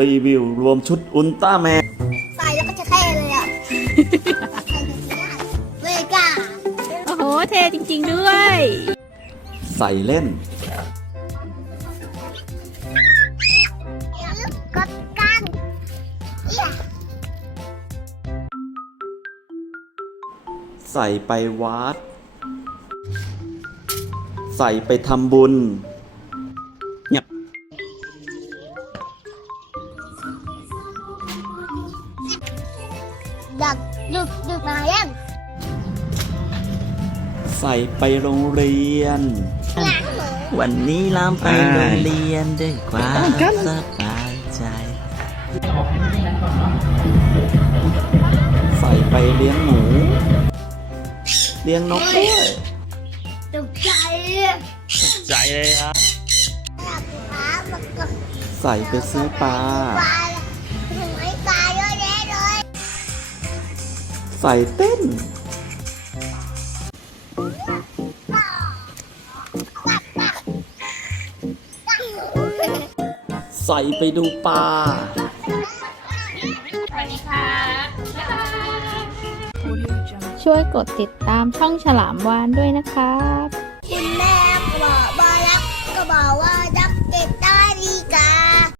รีวิวรวมชุดอุลตร้าแมนใส่แล้วก็จะเท่เลยอะใส่แบบนี้เวกาโอ้โหเท่จริง ๆ ด้วย ใส่เล่นลูกกดกันเอี่ยใส่ไปวัด ใส่ไปทำบุญ ดักดึกดึกมายังใส่ไปโรงเรียนหลังหนูวันนี้ลามไปโรงเรียนด้วยความสบายใจ ใส่ไปเลี้ยงหมู เลี้ยงนกด้วยตกใจเลยใจเลยครับอยากพามันก็ใส่ไปซื้อปลาป ใส่เต้น ใส่ไปดูปลาช่วยกดติดตามช่องฉลามวานด้วยนะครับ